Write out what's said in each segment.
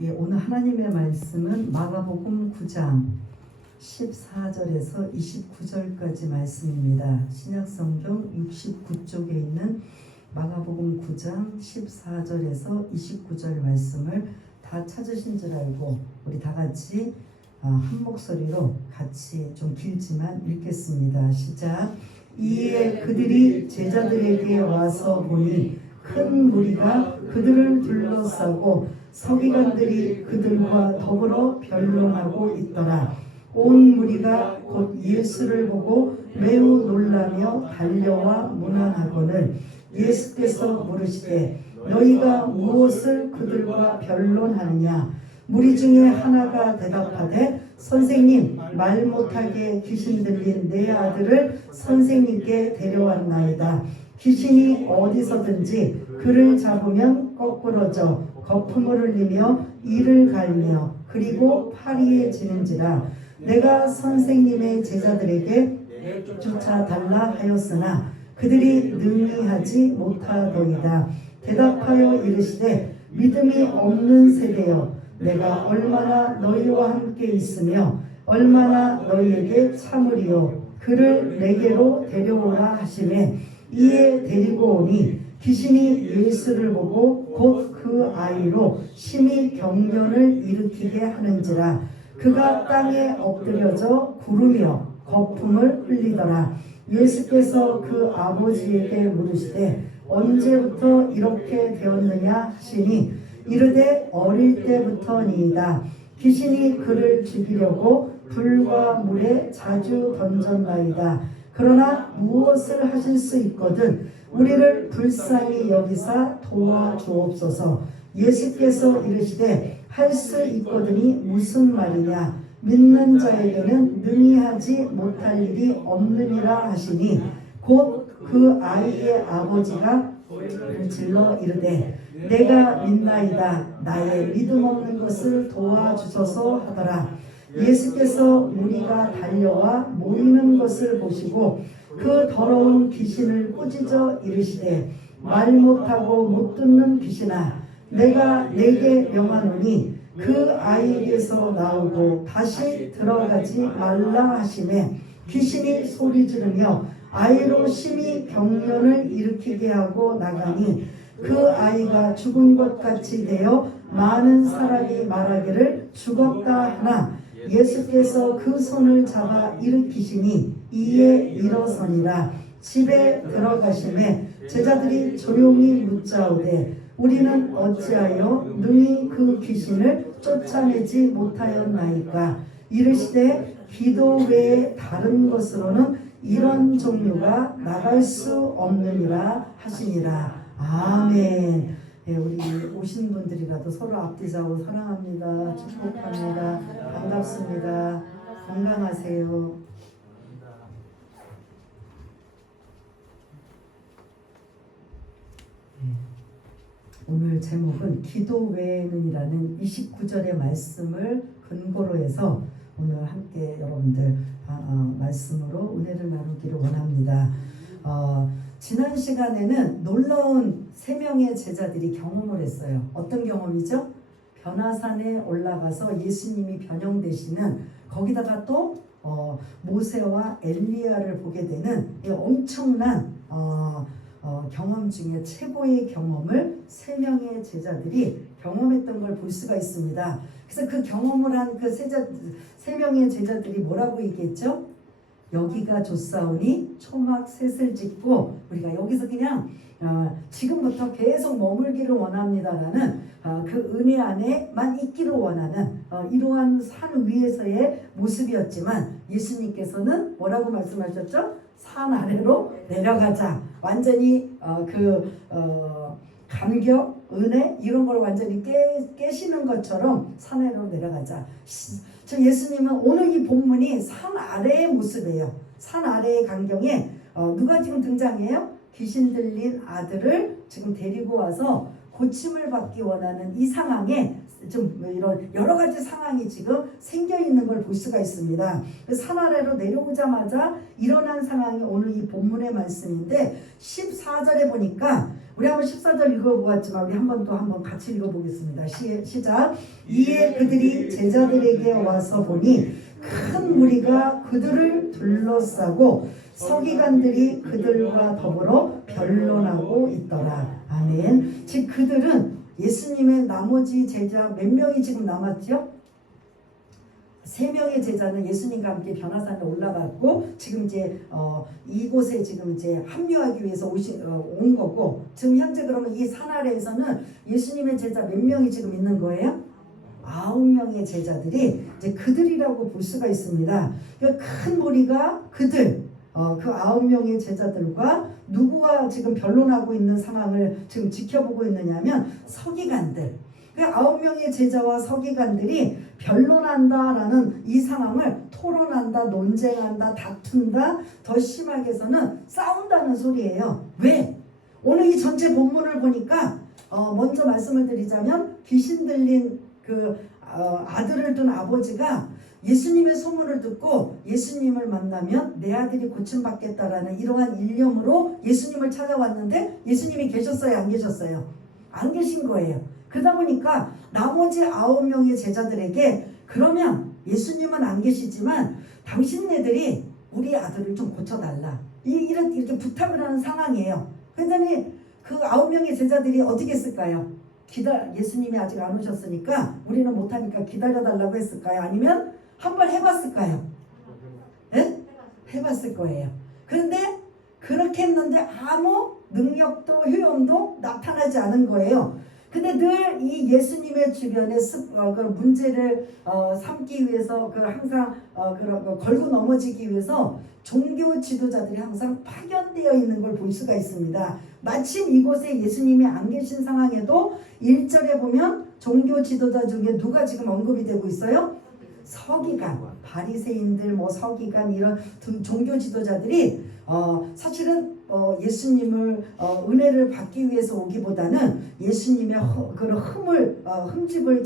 예, 오늘 하나님의 말씀은 마가복음 9장 14절에서 29절까지 말씀입니다. 신약성경 69쪽에 있는 마가복음 9장 14절에서 29절 말씀을 다 찾으신 줄 알고 우리 다 같이 한 목소리로 같이 좀 길지만 읽겠습니다. 시작. 이에 그들이 제자들에게 와서 보니 큰 무리가 그들을 둘러싸고 서기관들이 그들과 더불어 변론하고 있더라. 온 무리가 곧 예수를 보고 매우 놀라며 달려와 문안하거늘 예수께서 물으시되 너희가 무엇을 그들과 변론하느냐. 무리 중에 하나가 대답하되 선생님, 말 못하게 귀신 들린 내 아들을 선생님께 데려왔나이다. 귀신이 어디서든지 그를 잡으면 거꾸러져 거품을 흘리며 이를 갈며 그리고 파리해지는지라. 내가 선생님의 제자들에게 쫓아달라 하였으나 그들이 능히 하지 못하더이다. 대답하여 이르시되 믿음이 없는 세대여, 내가 얼마나 너희와 함께 있으며 얼마나 너희에게 참으리요. 그를 내게로 데려오라 하시매 이에 데리고 오니 귀신이 예수를 보고 곧 그 아이로 심히 경련을 일으키게 하는지라. 그가 땅에 엎드려져 구르며 거품을 흘리더라. 예수께서 그 아버지에게 물으시되 언제부터 이렇게 되었느냐 하시니 이르되 어릴 때부터니이다. 귀신이 그를 죽이려고 불과 물에 자주 던졌나이다. 그러나 무엇을 하실 수 있거든 우리를 불쌍히 여기사 도와주옵소서. 예수께서 이르시되 할 수 있거든이 무슨 말이냐. 믿는 자에게는 능히 하지 못할 일이 없느니라 하시니 곧 그 아이의 아버지가 그를 질러 이르되 내가 믿나이다. 나의 믿음 없는 것을 도와주소서 하더라. 예수께서 무리가 달려와 모이는 것을 보시고 그 더러운 귀신을 꾸짖어 이르시되 말 못하고 못 듣는 귀신아, 내가 내게 명하노니 그 아이에게서 나오고 다시 들어가지 말라 하시매 귀신이 소리 지르며 아이로 심히 경련을 일으키게 하고 나가니 그 아이가 죽은 것 같이 되어 많은 사람이 말하기를 죽었다 하나 예수께서 그 손을 잡아 일으키시니 이에 일어서니라. 집에 들어가시매 제자들이 조용히 묻자오되 우리는 어찌하여 능히 그 귀신을 쫓아내지 못하였나이까. 이르시되 기도 외에 다른 것으로는 이런 종류가 나갈 수 없느니라 하시니라. 아멘. 네, 우리 오신 분들이라도 서로 앞뒤좌우 사랑합니다. 축복합니다. 반갑습니다. 건강하세요. 오늘 제목은 기도 외에는이라는 29절의 말씀을 근거로 해서 오늘 함께 여러분들 말씀으로 은혜를 나누기를 원합니다. 지난 시간에는 놀라운 3명의 제자들이 경험을 했어요. 어떤 경험이죠? 변화산에 올라가서 예수님이 변형되시는, 거기다가 또 모세와 엘리야를 보게 되는 엄청난 경험 중에 최고의 경험을 3명의 제자들이 경험했던 걸 볼 수가 있습니다. 그래서 그 경험을 한 그 3명의 제자들이 뭐라고 얘기했죠? 여기가 좋사오니 초막 셋을 짓고, 우리가 여기서 그냥 지금부터 계속 머물기를 원합니다라는 그 은혜 안에만 있기를 원하는 이러한 산 위에서의 모습이었지만 예수님께서는 뭐라고 말씀하셨죠? 산 아래로 내려가자. 완전히 감격, 은혜 이런 걸 완전히 깨시는 것처럼 산 아래로 내려가자. 저 예수님은 오늘 이 본문이 산 아래의 모습이에요. 산 아래의 광경에 누가 지금 등장해요? 귀신 들린 아들을 지금 데리고 와서 고침을 받기 원하는 이 상황에 좀 이런 여러 가지 상황이 지금 생겨 있는 걸 볼 수가 있습니다. 산 아래로 내려오자마자 일어난 상황이 오늘 이 본문의 말씀인데 14절에 보니까 우리 한번 14절 읽어보았지만 우리 한번 같이 읽어보겠습니다. 시작. 이에 그들이 제자들에게 와서 보니 큰 무리가 그들을 둘러싸고 서기관들이 그들과 더불어 변론하고 있더라. 아멘. 즉 그들은 예수님의 나머지 제자 몇 명이 지금 남았죠? 3명의 제자는 예수님과 함께 변화산에 올라갔고 지금 이제 이곳에 지금 이제 합류하기 위해서 온 거고 지금 현재 그러면 이 산 아래에서는 예수님의 제자 몇 명이 지금 있는 거예요? 9명의 제자들이 이제 그들이라고 볼 수가 있습니다. 큰 무리가 그들 그 9명의 제자들과 누구와 지금 변론하고 있는 상황을 지금 지켜보고 있느냐면 서기관들. 그 9명의 제자와 서기관들이 변론한다라는 이 상황을 토론한다, 논쟁한다, 다툰다, 더 심하게 해서는 싸운다는 소리예요. 왜? 오늘 이 전체 본문을 보니까 먼저 말씀을 드리자면 귀신 들린 그 아들을 둔 아버지가 예수님의 소문을 듣고 예수님을 만나면 내 아들이 고침받겠다라는 이러한 일념으로 예수님을 찾아왔는데 예수님이 계셨어요? 안 계셨어요? 안 계신 거예요. 그러다 보니까 나머지 9명의 제자들에게 그러면 예수님은 안 계시지만 당신네들이 우리 아들을 좀 고쳐달라. 이렇게 부탁을 하는 상황이에요. 그랬더니 그 9명의 제자들이 어떻게 했을까요? 예수님이 아직 안 오셨으니까 우리는 못하니까 기다려달라고 했을까요? 아니면 한번 해봤을까요? 네? 해봤을 거예요. 그런데 그렇게 했는데 아무 능력도 효용도 나타나지 않은 거예요. 근데 늘 이 예수님의 주변에 그 문제를 삼기 위해서 항상 걸고 넘어지기 위해서 종교 지도자들이 항상 파견되어 있는 걸 볼 수가 있습니다. 마침 이곳에 예수님이 안 계신 상황에도 1절에 보면 종교 지도자 중에 누가 지금 언급이 되고 있어요? 서기관, 바리새인들, 서기관 이런 종교 지도자들이 사실은 예수님을 은혜를 받기 위해서 오기보다는 예수님의 그런 흠집을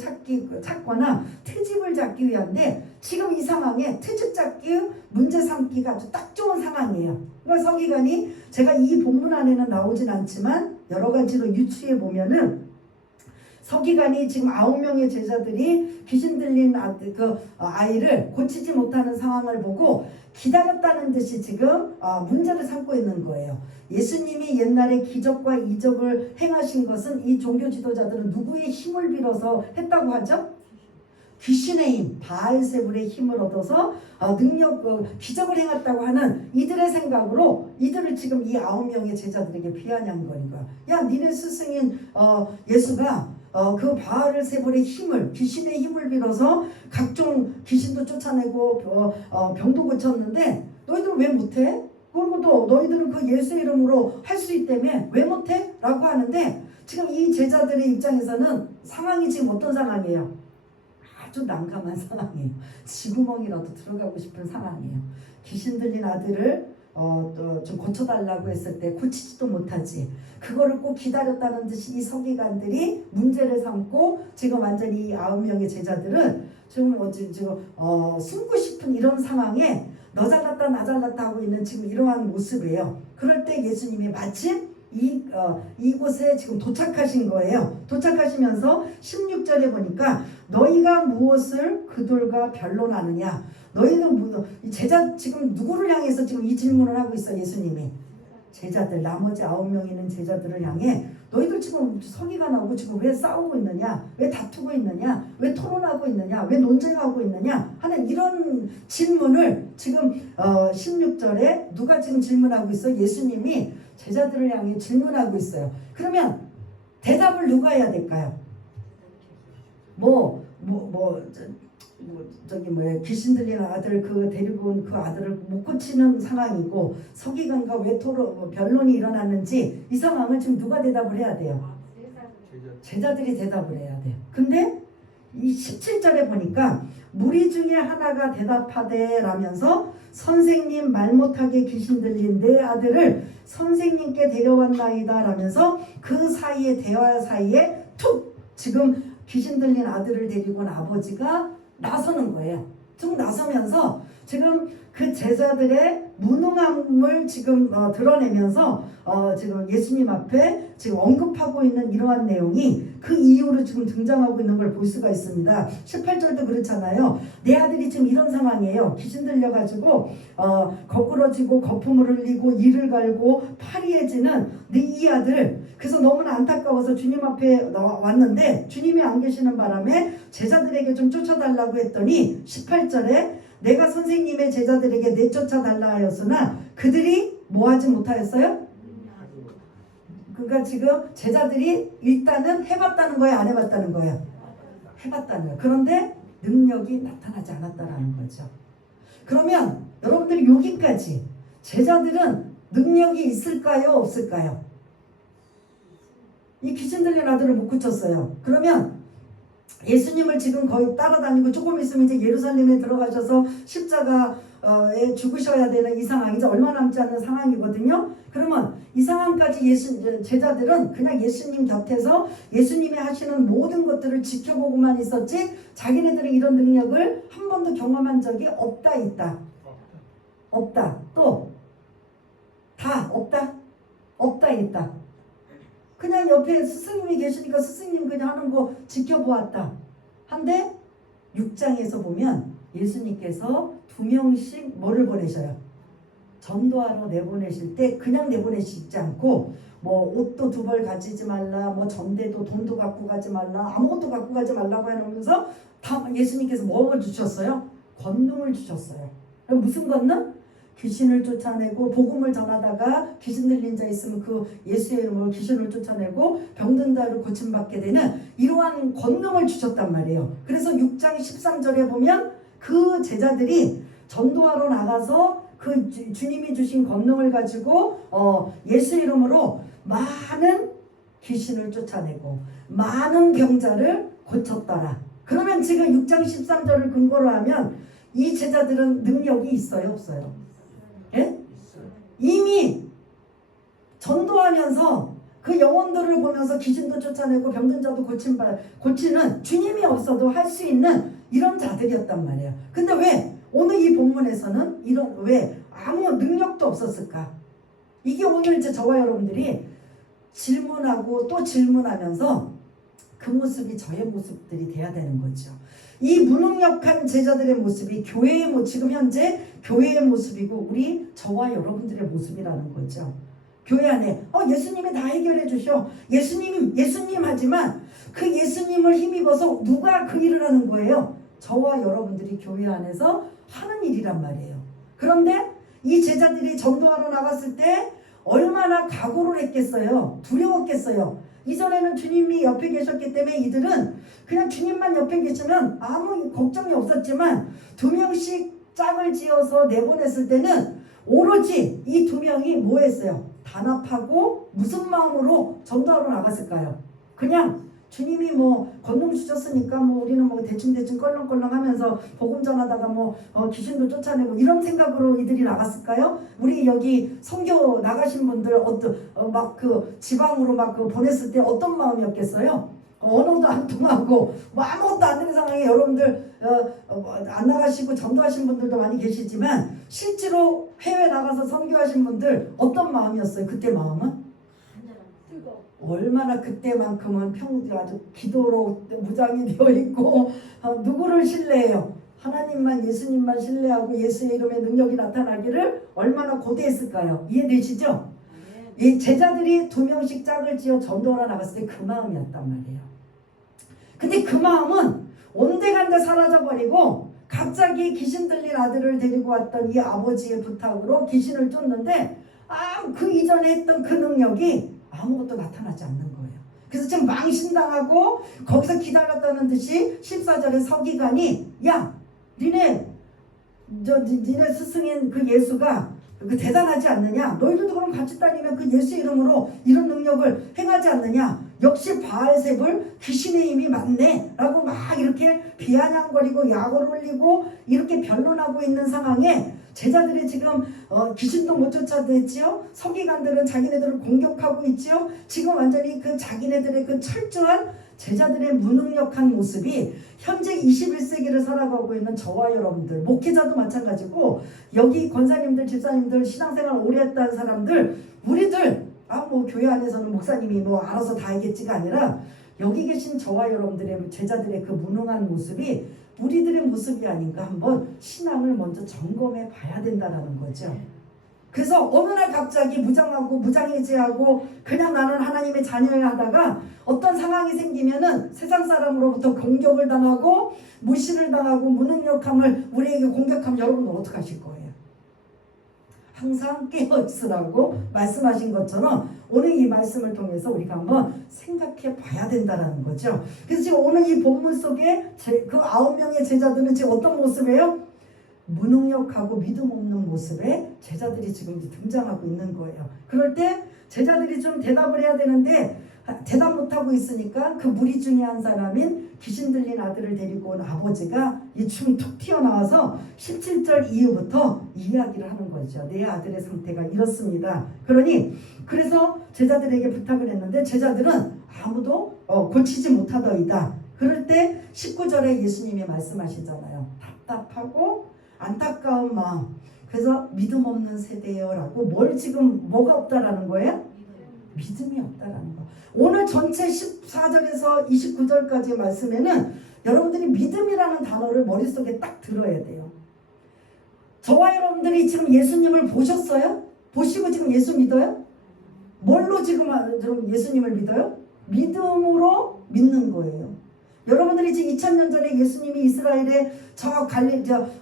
찾거나 트집을 잡기 위한데 지금 이 상황에 트집 잡기, 문제 삼기가 아주 딱 좋은 상황이에요. 그러니까 서기관이 제가 이 본문 안에는 나오진 않지만 여러 가지로 유추해 보면은 서기관이 지금 9명의 제자들이 귀신 들린 아이를 고치지 못하는 상황을 보고 기다렸다는 듯이 지금 문제를 삼고 있는 거예요. 예수님이 옛날에 기적과 이적을 행하신 것은 이 종교 지도자들은 누구의 힘을 빌어서 했다고 하죠? 귀신의 힘, 바알세불의 힘을 얻어서 기적을 행했다고 하는 이들의 생각으로 이들을 지금 이 9명의 제자들에게 비아냥 거린 거야. 야, 니네 스승인 예수가 그 바알세불의 힘을, 귀신의 힘을 빌어서 각종 귀신도 쫓아내고 병도 고쳤는데 너희들은 왜 못해? 그리고 또 너희들은 그 예수 이름으로 할 수 있다며 왜 못해? 라고 하는데 지금 이 제자들의 입장에서는 상황이 지금 어떤 상황이에요? 아주 난감한 상황이에요. 쥐구멍이라도 들어가고 싶은 상황이에요. 귀신 들린 아들을 좀 고쳐달라고 했을 때 고치지도 못하지. 그거를 꼭 기다렸다는 듯이 이 서기관들이 문제를 삼고 지금 완전히 이 9명의 제자들은 지금 숨고 싶은 이런 상황에 너 잘났다 나 잘났다 하고 있는 지금 이러한 모습이에요. 그럴 때 예수님이 마침 이곳에 지금 도착하신 거예요. 도착하시면서 16절에 보니까 너희가 무엇을 그들과 변론하느냐. 너희는 제자 지금 누구를 향해서 지금 이 질문을 하고 있어 예수님이. 제자들 나머지 9명 있는 제자들을 향해 너희들 지금 서기관하고 지금 왜 싸우고 있느냐, 왜 다투고 있느냐, 왜 토론하고 있느냐, 왜 논쟁하고 있느냐 하는 이런 질문을 지금 16절에 누가 지금 질문하고 있어? 예수님이 제자들을 향해 질문하고 있어요. 그러면 대답을 누가 해야 될까요? 귀신 들린 아들 데리고 온 그 아들을 못 고치는 상황이고 서기관과 왜 변론이 일어났는지 이 상황을 지금 누가 대답을 해야 돼요? 제자들이 대답을 해야 돼요. 근데 이 17절에 보니까 무리 중에 하나가 대답하되 라면서 선생님 말 못하게 귀신 들린 내 아들을 선생님께 데려왔나이다 라면서 그 사이에 대화 사이에 툭 지금 귀신 들린 아들을 데리고 온 아버지가 나서는 거예요. 쭉 나서면서 지금 그 제자들의 무능함을 지금 드러내면서 지금 예수님 앞에 지금 언급하고 있는 이러한 내용이 그 이후로 지금 등장하고 있는 걸 볼 수가 있습니다. 18절도 그렇잖아요. 내 아들이 지금 이런 상황이에요. 귀신 들려가지고 거꾸러지고 거품을 흘리고 이를 갈고 파리해지는 네 이 아들. 그래서 너무나 안타까워서 주님 앞에 왔는데 주님이 안 계시는 바람에 제자들에게 좀 쫓아달라고 했더니 18절에 내가 선생님의 제자들에게 내쫓아달라 하였으나 그들이 뭐하지 못하였어요? 그러니까 지금 제자들이 일단은 해봤다는 거예요? 안 해봤다는 거예요? 해봤다는 거예요. 그런데 능력이 나타나지 않았다는 거죠. 그러면 여러분들이 여기까지 제자들은 능력이 있을까요? 없을까요? 이 귀신 들린 아들을 못 고쳤어요. 그러면 예수님을 지금 거의 따라다니고 조금 있으면 이제 예루살렘에 들어가셔서 십자가에 죽으셔야 되는 이 상황, 이제 얼마 남지 않는 상황이거든요. 그러면 이 상황까지 제자들은 그냥 예수님 곁에서 예수님이 하시는 모든 것들을 지켜보고만 있었지 자기네들은 이런 능력을 한 번도 경험한 적이 없다 있다? 없다. 또 다 없다? 없다 있다. 그냥 옆에 스승님이 계시니까 스승님 그냥 하는 거 지켜보았다. 한데 6장에서 보면 예수님께서 2명씩 뭐를 보내셔요? 전도하러 내보내실 때 그냥 내보내시지 않고 뭐 옷도 2벌 가지지 말라, 뭐 전대도 돈도 갖고 가지 말라, 아무것도 갖고 가지 말라고 해놓으면서 다 예수님께서 뭘 주셨어요? 권능을 주셨어요. 그럼 무슨 권능? 귀신을 쫓아내고 복음을 전하다가 귀신 들린 자 있으면 그 예수의 이름으로 귀신을 쫓아내고 병든 자를 고침받게 되는 이러한 권능을 주셨단 말이에요. 그래서 6장 13절에 보면 그 제자들이 전도하러 나가서 그 주님이 주신 권능을 가지고 예수 이름으로 많은 귀신을 쫓아내고 많은 병자를 고쳤더라. 그러면 지금 6장 13절을 근거로 하면 이 제자들은 능력이 있어요, 없어요? 예? 이미 전도하면서 그 영혼들을 보면서 귀신도 쫓아내고 병든 자도 고치는 주님이 없어도 할 수 있는 이런 자들이었단 말이에요. 근데 왜 오늘 이 본문에서는 왜 아무 능력도 없었을까? 이게 오늘 이제 저와 여러분들이 질문하고 또 질문하면서 그 모습이 저의 모습들이 돼야 되는 거죠. 이 무능력한 제자들의 모습이 교회의 지금 현재 교회의 모습이고 우리 저와 여러분들의 모습이라는 거죠. 교회 안에 예수님이 다 해결해 주셔. 예수님 하지만 그 예수님을 힘입어서 누가 그 일을 하는 거예요? 저와 여러분들이 교회 안에서 하는 일이란 말이에요. 그런데 이 제자들이 전도하러 나갔을 때 얼마나 각오를 했겠어요? 두려웠겠어요? 이전에는 주님이 옆에 계셨기 때문에 이들은 그냥 주님만 옆에 계시면 아무 걱정이 없었지만 2명씩 짝을 지어서 내보냈을 때는 오로지 이 2명이 뭐 했어요? 단합하고 무슨 마음으로 전도하러 나갔을까요? 그냥 주님이 뭐 권능 주셨으니까 뭐 우리는 뭐 대충 껄렁껄렁 하면서 복음 전하다가 뭐 귀신도 쫓아내고 이런 생각으로 이들이 나갔을까요? 우리 여기 선교 나가신 분들 막 그 지방으로 막 그 보냈을 때 어떤 마음이었겠어요? 언어도 안 통하고 뭐 아무것도 안 되는 상황에 여러분들 안 나가시고 전도하신 분들도 많이 계시지만 실제로 해외 나가서 선교하신 분들 어떤 마음이었어요? 그때 마음은? 얼마나 그때만큼은 아주 기도로 무장이 되어 있고 누구를 신뢰해요? 하나님만 예수님만 신뢰하고 예수의 이름의 능력이 나타나기를 얼마나 고대했을까요? 이해되시죠? 이 제자들이 2명씩 짝을 지어 전도하러 나갔을 때 그 마음이었단 말이에요. 근데 그 마음은 온데간데 사라져버리고 갑자기 귀신 들린 아들을 데리고 왔던 이 아버지의 부탁으로 귀신을 쫓는데 그 이전에 했던 그 능력이 아무것도 나타나지 않는 거예요. 그래서 지금 망신당하고 거기서 기다렸다는 듯이 14절에 서기관이 니네 스승인 그 예수가 대단하지 않느냐? 너희들도 그럼 같이 다니면 그 예수 이름으로 이런 능력을 행하지 않느냐? 역시 바알세불 귀신의 힘이 많네 라고 막 이렇게 비아냥거리고 약을 올리고 이렇게 변론하고 있는 상황에 제자들이 지금 귀신도 못 쫓아냈지요. 서기관들은 자기네들을 공격하고 있지요. 지금 완전히 그 자기네들의 그 철저한 제자들의 무능력한 모습이 현재 21세기를 살아가고 있는 저와 여러분들, 목회자도 마찬가지고 여기 권사님들, 집사님들, 신앙생활 오래 했다는 사람들, 우리들 뭐 교회 안에서는 목사님이 뭐 알아서 다 알겠지가 아니라 여기 계신 저와 여러분들의 제자들의 그 무능한 모습이 우리들의 모습이 아닌가 한번 신앙을 먼저 점검해 봐야 된다는 거죠. 그래서 어느 날 갑자기 무장하고 무장해제하고 그냥 나는 하나님의 자녀야 하다가 어떤 상황이 생기면은 세상 사람으로부터 공격을 당하고 무시를 당하고 무능력함을 우리에게 공격하면 여러분은 어떻게 하실 거예요? 항상 깨어있으라고 말씀하신 것처럼 오늘 이 말씀을 통해서 우리가 한번 생각해 봐야 된다는 거죠. 그래서 지금 오늘 이 본문 속에 그 9명의 제자들은 지금 어떤 모습이에요? 무능력하고 믿음 없는 모습의 제자들이 지금 등장하고 있는 거예요. 그럴 때 제자들이 좀 대답을 해야 되는데 대답 못하고 있으니까 그 무리 중에 한 사람인 귀신 들린 아들을 데리고 온 아버지가 이 춤 툭 튀어나와서 17절 이후부터 이야기를 하는 거죠. 내 아들의 상태가 이렇습니다. 그래서 제자들에게 부탁을 했는데 제자들은 아무도 고치지 못하더이다. 그럴 때 19절에 예수님이 말씀하시잖아요. 답답하고 안타까운 마음. 그래서 믿음 없는 세대여라고 뭐가 없다라는 거예요? 믿음이 없다라는 거. 오늘 전체 14절에서 29절까지 말씀에는 여러분들이 믿음이라는 단어를 머릿속에 딱 들어야 돼요. 저와 여러분들이 지금 예수님을 보셨어요? 보시고 지금 예수 믿어요? 뭘로 지금 예수님을 믿어요? 믿음으로 믿는 거예요. 여러분들이 지금 2000년 전에 예수님이 이스라엘의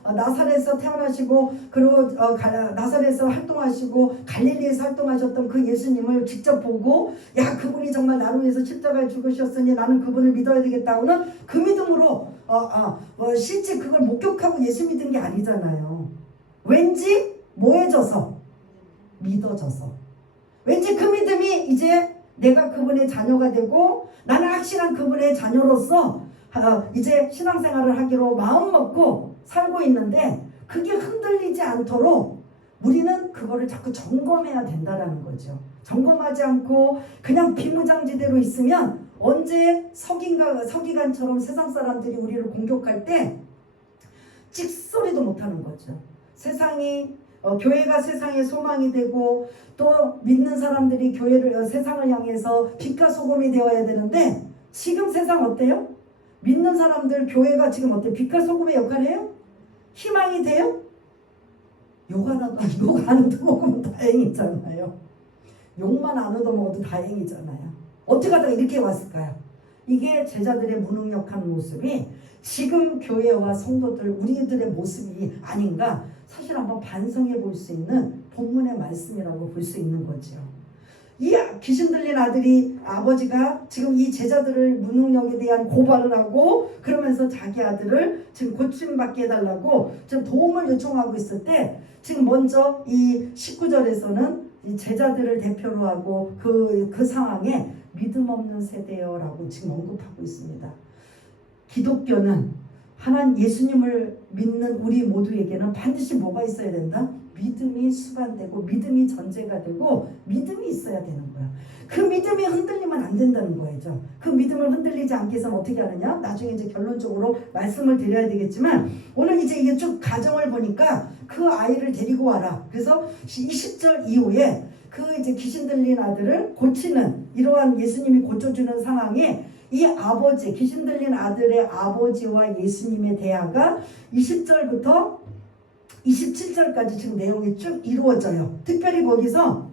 나사렛에서 태어나시고 그리고 나사렛에서 활동하시고 갈릴리에서 활동하셨던 그 예수님을 직접 보고 야 그분이 정말 나를 위해서 십자가에 죽으셨으니 나는 그분을 믿어야 되겠다고는 그 믿음으로 실제 그걸 목격하고 예수 믿은 게 아니잖아요. 왠지 뭐해져서 믿어져서 왠지 그 믿음이 이제 내가 그분의 자녀가 되고 나는 확실한 그분의 자녀로서 이제 신앙생활을 하기로 마음먹고 살고 있는데 그게 흔들리지 않도록 우리는 그거를 자꾸 점검해야 된다는 거죠. 점검하지 않고 그냥 비무장지대로 있으면 언제 서기관처럼 세상 사람들이 우리를 공격할 때 찍소리도 못하는 거죠. 교회가 세상의 소망이 되고 또 믿는 사람들이 세상을 향해서 빛과 소금이 되어야 되는데 지금 세상 어때요? 믿는 사람들 교회가 지금 어때요? 빛과 소금의 역할을 해요? 희망이 돼요? 욕 안 얻어먹으면 다행이잖아요. 욕만 안 얻어먹어도 다행이잖아요. 어떻게 하다가 이렇게 왔을까요? 이게 제자들의 무능력한 모습이 지금 교회와 성도들 우리들의 모습이 아닌가 사실 한번 반성해 볼 수 있는 본문의 말씀이라고 볼 수 있는 거죠. 이 귀신 들린 아버지가 지금 이 제자들을 무능력에 대한 고발을 하고 그러면서 자기 아들을 지금 고침받게 해달라고 지금 도움을 요청하고 있을 때 지금 먼저 이 19절에서는 이 제자들을 대표로 하고 그 상황에 믿음 없는 세대여라고 지금 언급하고 있습니다. 기독교는 예수님을 믿는 우리 모두에게는 반드시 뭐가 있어야 된다? 믿음이 수반되고 믿음이 전제가 되고 믿음이 있어야 되는 거야. 그 믿음이 흔들리면 안 된다는 거죠. 그 믿음을 흔들리지 않게 해서는 어떻게 하느냐? 나중에 이제 결론적으로 말씀을 드려야 되겠지만 오늘 이제 이게 쭉 가정을 보니까 그 아이를 데리고 와라. 그래서 20절 이후에 그 이제 귀신 들린 아들을 고치는 이러한 예수님이 고쳐주는 상황에 이 아버지, 귀신 들린 아들의 아버지와 예수님의 대화가 20절부터 27절까지 지금 내용이 쭉 이루어져요. 특별히 거기서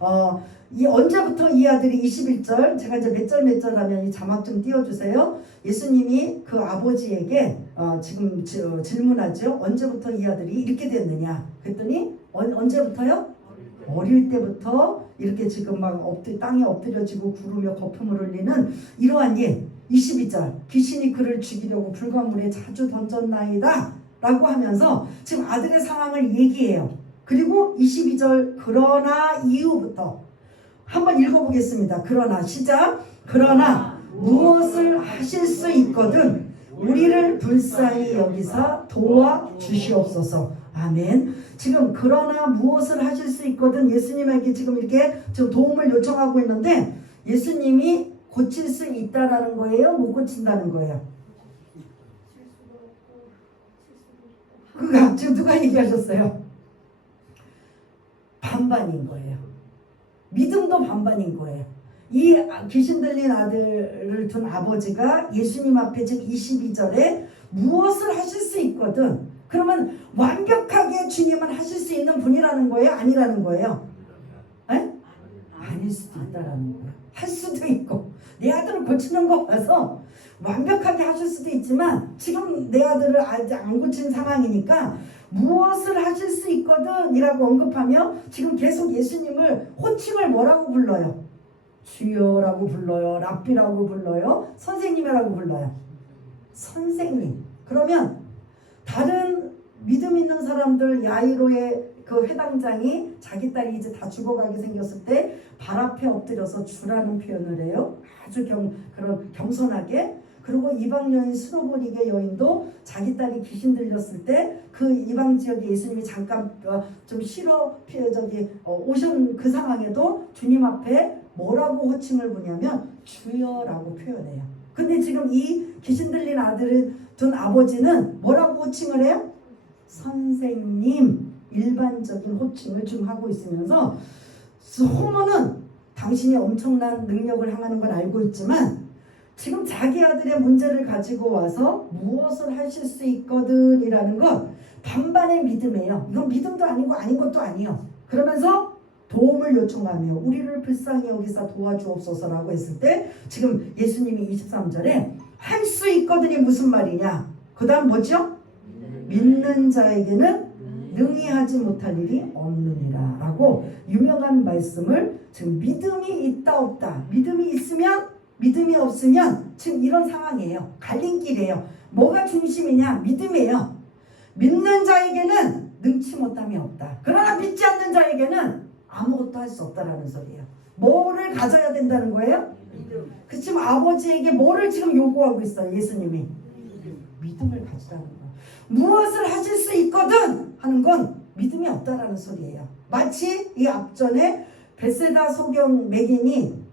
언제부터 이 아들이 21절 제가 이제 몇 절 하면 이 자막 좀 띄워주세요. 예수님이 그 아버지에게 지금 질문하죠. 언제부터 이 아들이 이렇게 됐느냐? 그랬더니 언제부터요? 어릴 때부터 이렇게 지금 막 땅에 엎드려지고 구르며 거품을 흘리는 이러한 일. 22절 귀신이 그를 죽이려고 불가물에 자주 던졌나이다 라고 하면서 지금 아들의 상황을 얘기해요. 그리고 22절 그러나 이후부터 한번 읽어보겠습니다. 그러나 시작. 그러나 무엇을 하실 수 있거든 우리를 불쌍히 여기사 도와주시옵소서. 아멘. 지금 그러나 무엇을 하실 수 있거든 예수님에게 지금 이렇게 좀 도움을 요청하고 있는데 예수님이 고칠 수 있다라는 거예요? 못 고친다는 거예요? 그가 지금 누가 얘기하셨어요? 반반인 거예요. 믿음도 반반인 거예요. 이 귀신 들린 아들을 둔 아버지가 예수님 앞에 지금 22절에 무엇을 하실 수 있거든. 그러면 완벽하게 주님은 하실 수 있는 분이라는 거예요? 아니라는 거예요? 에? 아닐 수도 있다라는 거예요. 할 수도 있고 내 아들을 고치는 거 봐서 완벽하게 하실 수도 있지만 지금 내 아들을 아직 안 고친 상황이니까 무엇을 하실 수 있거든 이라고 언급하며 지금 계속 예수님을 호칭을 뭐라고 불러요? 주여라고 불러요? 랍비라고 불러요? 선생님이라고 불러요? 선생님. 그러면 다른 믿음 있는 사람들 야이로의 그 회당장이 자기 딸이 이제 다 죽어가게 생겼을 때 발 앞에 엎드려서 주라는 표현을 해요. 아주 그런 겸손하게. 그리고 이방 여인 스로보니게 여인도 자기 딸이 귀신 들렸을 때 그 이방 지역에 예수님이 잠깐 좀 쉬러 오신 그 상황에도 주님 앞에 뭐라고 호칭을 부냐면 주여라고 표현해요. 근데 지금 이 귀신 들린 아들을 둔 아버지는 뭐라고 호칭을 해요? 선생님. 일반적인 호칭을 지금 하고 있으면서 호모는 당신이 엄청난 능력을 행하는 걸 알고 있지만 지금 자기 아들의 문제를 가지고 와서 무엇을 하실 수 있거든 이라는 건 반반의 믿음이에요. 이건 믿음도 아니고 아닌 것도 아니에요. 그러면서 도움을 요청하며 우리를 불쌍히 여기사 도와주옵소서라고 했을 때 지금 예수님이 23절에 할 수 있거든이 무슨 말이냐. 그 다음 뭐죠? 믿는 자에게는 능히 하지 못할 일이 없느니라 라고 유명한 말씀을 지금 믿음이 있다 없다. 믿음이 있으면 믿음이 없으면 지금 이런 상황이에요. 갈림길이에요. 뭐가 중심이냐? 믿음이에요. 믿는 자에게는 능치 못함이 없다. 그러나 믿지 않는 자에게는 아무것도 할 수 없다라는 소리예요. 뭐를 가져야 된다는 거예요? 그 지금 아버지에게 뭐를 지금 요구하고 있어요? 예수님이 믿음을 가지라는 거예요. 무엇을 하실 수 있거든 하는 건 믿음이 없다라는 소리예요. 마치 이 앞전에 벳세다 소경 맹인이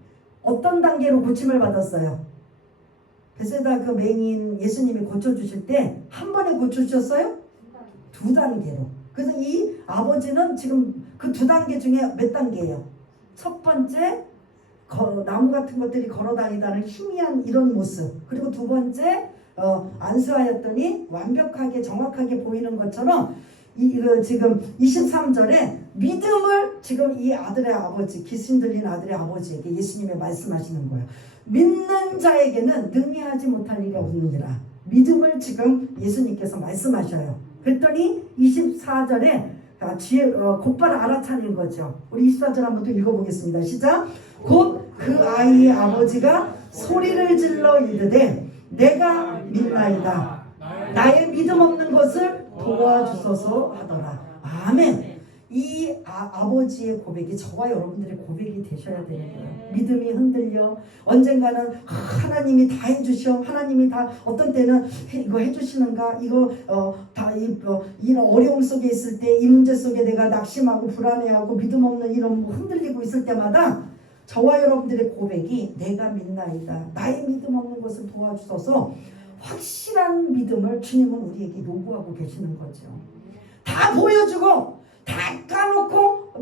어떤 단계로 고침을 받았어요? 벳세다 그 맹인 예수님이 고쳐주실 때 한 번에 고쳐주셨어요? 2단계로. 그래서 이 아버지는 지금 그 2단계 중에 몇 단계예요? 첫 번째 나무 같은 것들이 걸어다니다는 희미한 이런 모습. 그리고 두 번째 안수하였더니 완벽하게 정확하게 보이는 것처럼 지금 23절에 믿음을 지금 이 아들의 아버지 귀신 들린 아들의 아버지에게 예수님이 말씀하시는 거예요. 믿는 자에게는 능히 하지 못할 일이 없느니라. 믿음을 지금 예수님께서 말씀하셔요. 그랬더니 24절에 곧바로 알아차린 거죠. 우리 24절 한번 또 읽어보겠습니다. 시작. 곧 그 아이의 아버지가 소리를 질러 이르되 내가 믿나이다. 나의 믿음 없는 것을 도와주소서 하더라. 아멘. 이 아버지의 고백이 저와 여러분들의 고백이 되셔야 되는 거예요. 믿음이 흔들려 언젠가는 하나님이 다 해주셔. 하나님이 다 어떤 때는 이거 해주시는가 이거 이런 어려움 속에 있을 때 이 문제 속에 내가 낙심하고 불안해하고 믿음 없는 이런 흔들리고 있을 때마다 저와 여러분들의 고백이 내가 믿나이다. 나의 믿음 없는 것을 도와주소서. 확실한 믿음을 주님은 우리에게 요구하고 계시는 거죠. 다 보여주고 다 까놓고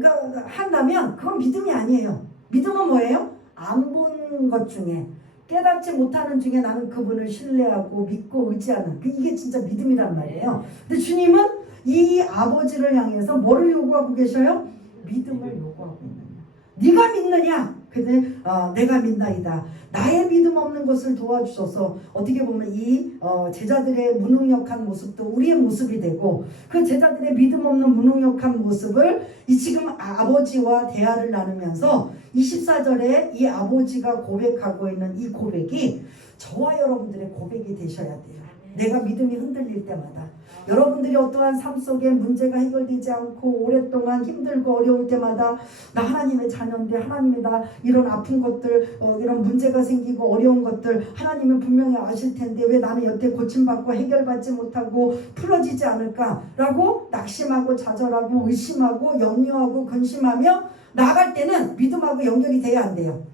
한다면 그건 믿음이 아니에요. 믿음은 뭐예요? 안 본 것 중에 깨닫지 못하는 중에 나는 그분을 신뢰하고 믿고 의지하는 이게 진짜 믿음이란 말이에요. 근데 주님은 이 아버지를 향해서 뭐를 요구하고 계셔요? 믿음을 요구하고 있는 거예요. 네가 믿느냐? 근데 내가 믿나이다. 나의 믿음 없는 것을 도와주셔서 어떻게 보면 이 제자들의 무능력한 모습도 우리의 모습이 되고 그 제자들의 믿음 없는 무능력한 모습을 이 지금 아버지와 대화를 나누면서 24절에 이 아버지가 고백하고 있는 이 고백이 저와 여러분들의 고백이 되셔야 돼요. 내가 믿음이 흔들릴 때마다 여러분들이 어떠한 삶 속에 문제가 해결되지 않고 오랫동안 힘들고 어려울 때마다 나 하나님의 자녀인데 하나님이 나 이런 아픈 것들 이런 문제가 생기고 어려운 것들 하나님은 분명히 아실 텐데 왜 나는 여태 고침받고 해결받지 못하고 풀어지지 않을까라고 낙심하고 좌절하고 의심하고 염려하고 근심하며 나아갈 때는 믿음하고 연결이 돼야 안 돼요.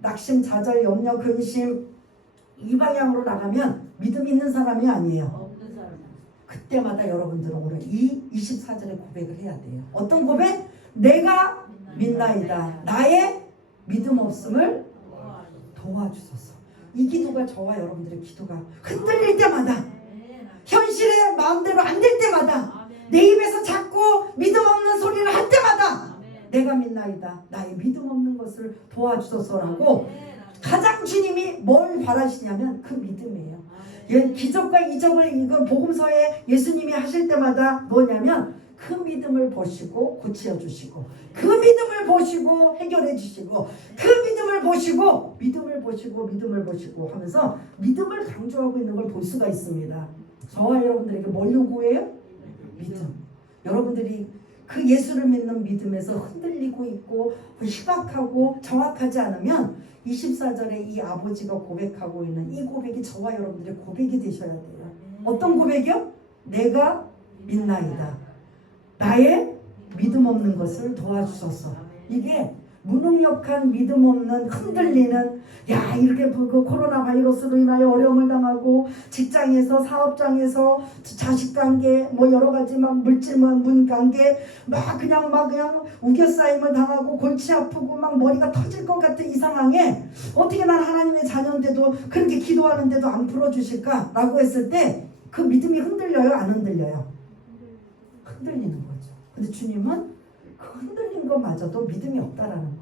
낙심, 좌절, 염려, 근심 이 방향으로 나가면 믿음 있는 사람이 아니에요. 없는 사람. 그때마다 여러분들은 오늘 이 24절의 고백을 해야 돼요. 어떤 고백? 내가 믿나이다. 나의 믿음 없음을 도와주소서. 이 기도가 저와 여러분들의 기도가 흔들릴 때마다, 현실의 마음대로 안 될 때마다, 내 입에서 자꾸 믿음 없는 소리를 할 때마다 내가 믿나이다. 나의 믿음 없는 것을 도와주소서라고 가장 주님이 뭘 바라시냐면 그 믿음이에요. 기적과 이적을 이거 복음서에 예수님이 하실 때마다 뭐냐면 그 믿음을 보시고 고쳐 주시고, 그 믿음을 보시고 해결해 주시고, 그 믿음을 보시고 믿음을 보시고 믿음을 보시고 하면서 믿음을 강조하고 있는 걸 볼 수가 있습니다. 저와 여러분들에게 뭘 요구해요? 믿음. 여러분들이 그 예수를 믿는 믿음에서 흔들리고 있고 희박하고 정확하지 않으면 24절에 이 아버지가 고백하고 있는 이 고백이 저와 여러분들의 고백이 되셔야 돼요. 어떤 고백이요? 내가 믿나이다. 나의 믿음 없는 것을 도와주소서. 이게 무능력한 믿음 없는 흔들리는, 야 이렇게 그 코로나 바이러스로 인하여 어려움을 당하고 직장에서 사업장에서 자식관계 뭐 여러 가지 막 물질문 관계 막 그냥 우겨싸임을 당하고 골치 아프고 막 머리가 터질 것 같은 이 상황에 어떻게 난 하나님의 자녀인데도 그렇게 기도하는데도 안 풀어주실까 라고 했을 때 그 믿음이 흔들려요? 안 흔들려요? 흔들리는 거죠. 근데 주님은 그 흔들린 것마저도 믿음이 없다라는 거예요.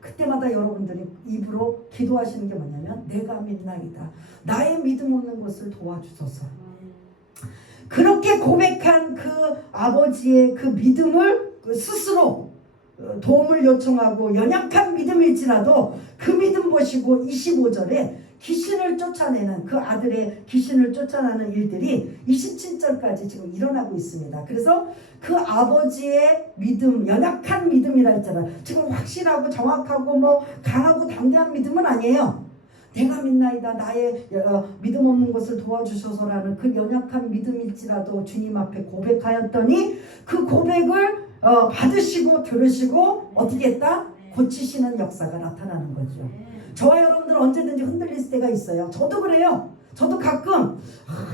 그때마다 여러분들이 입으로 기도하시는 게 뭐냐면 내가 믿나이다. 나의 믿음 없는 것을 도와주소서. 그렇게 고백한 그 아버지의 그 믿음을 스스로 도움을 요청하고 연약한 믿음일지라도 그 믿음 보시고 25절에 귀신을 쫓아내는 그 아들의 귀신을 쫓아내는 일들이 27절까지 지금 일어나고 있습니다. 그래서 그 아버지의 믿음, 연약한 믿음이라 했잖아요. 지금 확실하고 정확하고 뭐 강하고 담대한 믿음은 아니에요. 내가 믿나이다. 나의 믿음 없는 것을 도와주셔서라는 그 연약한 믿음일지라도 주님 앞에 고백하였더니 그 고백을 받으시고 들으시고 어떻게 했다? 고치시는 역사가 나타나는 거죠. 저와 여러분들은 언제든지 흔들릴 때가 있어요. 저도 그래요. 저도 가끔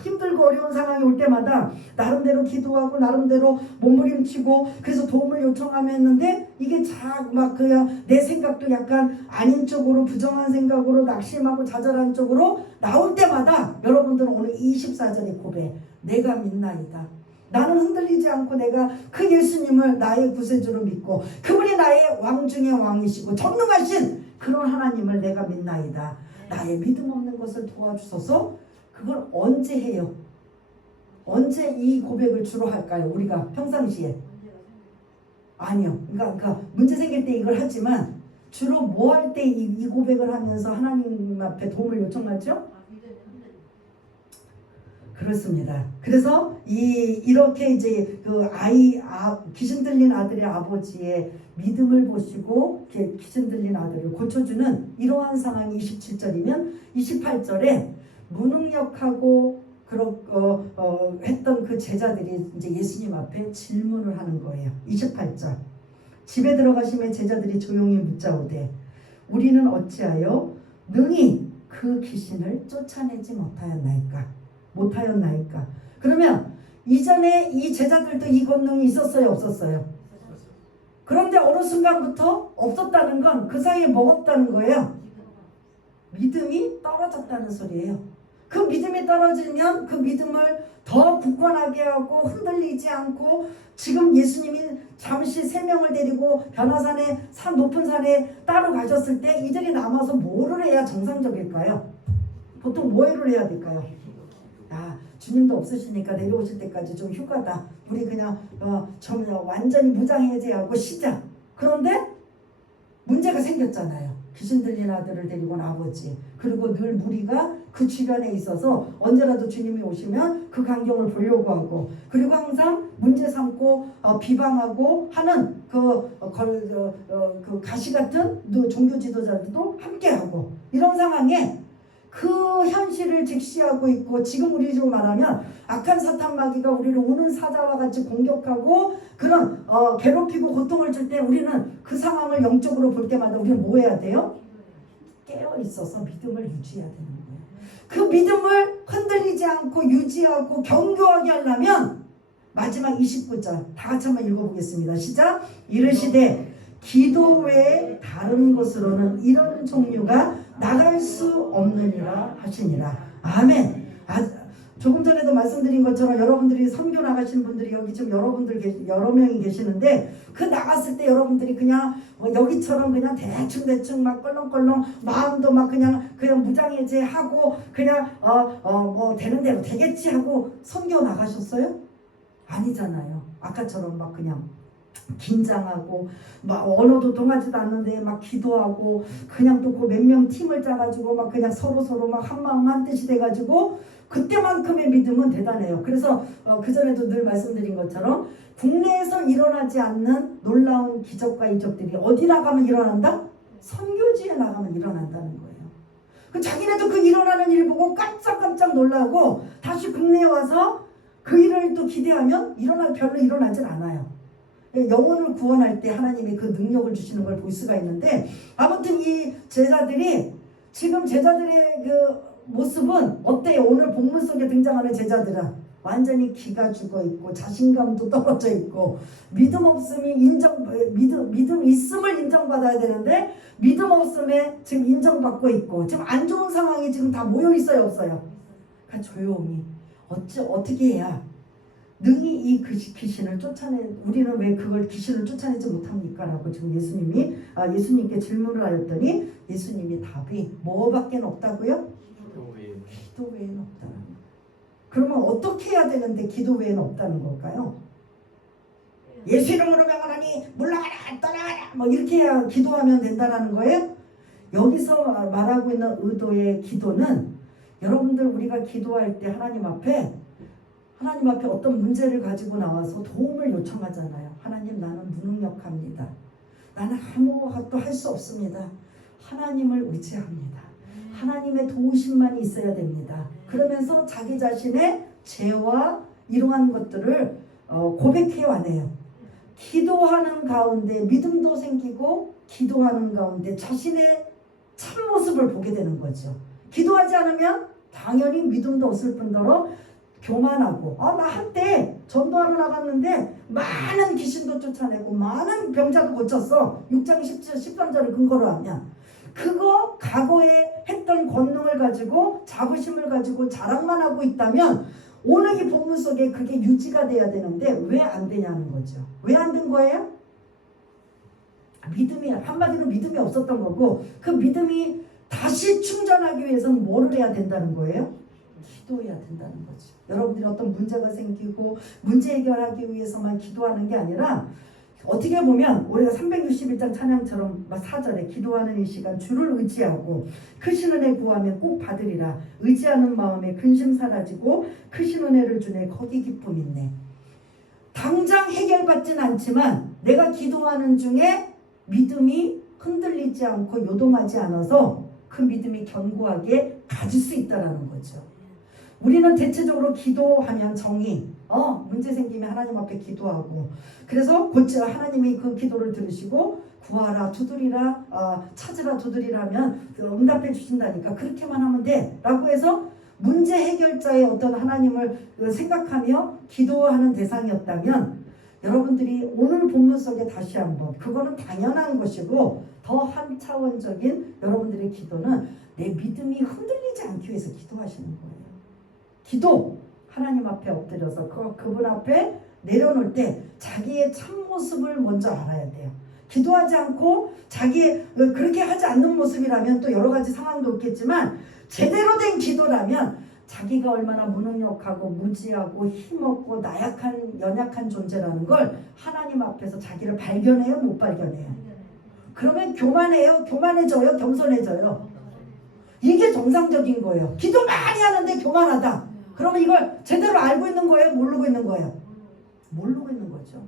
힘들고 어려운 상황이 올 때마다 나름대로 기도하고 나름대로 몸부림치고 그래서 도움을 요청하며 했는데 이게 막 그냥 내 생각도 약간 아닌 쪽으로 부정한 생각으로 낙심하고 좌절한 쪽으로 나올 때마다 여러분들은 오늘 24절의 고백 내가 믿나이다. 나는 흔들리지 않고 내가 그 예수님을 나의 구세주로 믿고 그분이 나의 왕 중의 왕이시고 전능하신 그런 하나님을 내가 믿나이다. 나의 믿음 없는 것을 도와주소서. 그걸 언제 해요? 언제 이 고백을 주로 할까요? 우리가 평상시에? 아니요. 그러니까 문제 생길 때 이걸 하지만 주로 뭐 할 때 이 고백을 하면서 하나님 앞에 도움을 요청하죠? 그렇습니다. 그래서 이렇게 이제 귀신 들린 아들의 아버지의 믿음을 보시고 귀신 들린 아들을 고쳐주는 이러한 상황이 27절이면 28절에 무능력하고 했던 그 제자들이 이제 예수님 앞에 질문을 하는 거예요. 28절. 집에 들어가심에 제자들이 조용히 묻자오되 우리는 어찌하여 능히 그 귀신을 쫓아내지 못하였나이까. 그러면 이전에 이 제자들도 이 권능이 있었어요, 없었어요? 그런데 어느 순간부터 없었다는 건 그 사이에 뭐가 없다는 거예요? 믿음이 떨어졌다는 소리예요. 그 믿음이 떨어지면 그 믿음을 더 굳건하게 하고 흔들리지 않고 지금 예수님이 잠시 3명을 데리고 변화산에 높은 산에 따로 가셨을 때 이들이 남아서 뭐를 해야 정상적일까요? 보통 뭐를 해야 될까요? 주님도 없으시니까 내려오실 때까지 좀 휴가다. 우리 그냥 완전히 무장해제하고 쉬자. 그런데 문제가 생겼잖아요. 귀신 들린 아들을 데리고 온 아버지. 그리고 늘 무리가 그 주변에 있어서 언제라도 주님이 오시면 그 광경을 보려고 하고 그리고 항상 문제 삼고 비방하고 하는 그 가시 같은 종교 지도자들도 함께하고 이런 상황에 그 현실을 직시하고 있고 지금 우리 지금 말하면 악한 사탄 마귀가 우리를 우는 사자와 같이 공격하고 그런 괴롭히고 고통을 줄 때 우리는 그 상황을 영적으로 볼 때마다 우리는 뭐 해야 돼요? 깨어 있어서 믿음을 유지해야 되는 거예요. 그 믿음을 흔들리지 않고 유지하고 견고하게 하려면 마지막 29절 다 같이 한번 읽어보겠습니다. 시작. 이르시되 기도 외에 다른 곳으로는 이런 종류가 나갈 수 없느니라 하시니라. 아멘. 조금 전에도 말씀드린 것처럼 여러분들이 선교 나가신 분들이 여기 지금 여러 명이 계시는데 그 나갔을 때 여러분들이 그냥 여기처럼 그냥 대충 막 껄렁껄렁 마음도 막 그냥 무장해제하고 그냥 뭐 되는 대로 되겠지 하고 선교 나가셨어요? 아니잖아요. 아까처럼 막 그냥 긴장하고 막 언어도 통하지도 않는데 막 기도하고 그냥 또 그 몇 명 팀을 짜가지고 막 그냥 서로 막 한마음 한뜻이 돼가지고 그때만큼의 믿음은 대단해요. 그래서 그 전에도 늘 말씀드린 것처럼 국내에서 일어나지 않는 놀라운 기적과 이적들이 어디 나가면 일어난다? 선교지에 나가면 일어난다는 거예요. 그 자기네도 그 일어나는 일 보고 깜짝 놀라고 다시 국내에 와서 그 일을 또 기대하면 별로 일어나질 않아요. 영혼을 구원할 때 하나님이 그 능력을 주시는 걸 볼 수가 있는데 아무튼 이 제자들이 지금 제자들의 그 모습은 어때요? 오늘 본문 속에 등장하는 제자들은 완전히 기가 죽어 있고 자신감도 떨어져 있고 믿음 있음을 인정받아야 되는데 믿음 없음에 지금 인정받고 있고 지금 안 좋은 상황이 지금 다 모여 있어요, 없어요? 그러니까 조용히 어떻게 해야 능히 이 귀신을 우리는 왜 그걸 귀신을 쫓아내지 못합니까? 라고 지금 예수님께 질문을 하였더니 예수님이 답이 뭐밖에 없다고요? 기도 외에는 없다는 거예요. 그러면 어떻게 해야 되는데 기도 외에는 없다는 걸까요? 예수 이름으로 명하나니 물러가라 떠나가라 뭐 이렇게 해야 기도하면 된다는 거예요? 여기서 말하고 있는 의도의 기도는 여러분들 우리가 기도할 때 하나님 앞에 어떤 문제를 가지고 나와서 도움을 요청하잖아요. 하나님 나는 무능력합니다. 나는 아무것도 할 수 없습니다. 하나님을 의지합니다. 하나님의 도우심만이 있어야 됩니다. 그러면서 자기 자신의 죄와 이러한 것들을 고백해 와네요. 기도하는 가운데 믿음도 생기고 기도하는 가운데 자신의 참모습을 보게 되는 거죠. 기도하지 않으면 당연히 믿음도 없을 뿐더러 교만하고 나 한때 전도하러 나갔는데 많은 귀신도 쫓아내고 많은 병자도 고쳤어. 6장 13절을 근거로 하면 그거 과거에 했던 권능을 가지고 자부심을 가지고 자랑만 하고 있다면 오늘 이 본문 속에 그게 유지가 돼야 되는데 왜 안 되냐는 거죠. 왜 안 된 거예요? 한마디로 믿음이 없었던 거고 그 믿음이 다시 충전하기 위해서는 뭐를 해야 된다는 거예요? 기도해야 된다는 거죠. 여러분들이 어떤 문제가 생기고 문제 해결하기 위해서만 기도하는 게 아니라 어떻게 보면 우리가 361장 찬양처럼 4절에 기도하는 이 시간 주를 의지하고 크신 은혜 구하면 꼭 받으리라. 의지하는 마음에 근심 사라지고 크신 은혜를 주네 거기 기쁨 있네. 당장 해결받진 않지만 내가 기도하는 중에 믿음이 흔들리지 않고 요동하지 않아서 그 믿음이 견고하게 가질 수 있다는 거죠. 우리는 대체적으로 기도하면 정의 문제 생기면 하나님 앞에 기도하고 그래서 하나님이 그 기도를 들으시고 구하라 두드리라 찾으라 두드리라면 응답해 주신다니까 그렇게만 하면 돼 라고 해서 문제 해결자의 어떤 하나님을 생각하며 기도하는 대상이었다면 여러분들이 오늘 본문 속에 다시 한번 그거는 당연한 것이고 더 한 차원적인 여러분들의 기도는 내 믿음이 흔들리지 않기 위해서 기도하시는 거예요. 기도 하나님 앞에 엎드려서 그분 앞에 내려놓을 때 자기의 참모습을 먼저 알아야 돼요. 기도하지 않고 그렇게 하지 않는 모습이라면 또 여러 가지 상황도 있겠지만 제대로 된 기도라면 자기가 얼마나 무능력하고 무지하고 힘없고 연약한 존재라는 걸 하나님 앞에서 자기를 발견해요? 못 발견해요? 그러면 교만해져요? 겸손해져요? 이게 정상적인 거예요. 기도 많이 하는데 교만하다. 그러면 이걸 제대로 알고 있는 거예요? 모르고 있는 거예요? 모르고 있는 거죠.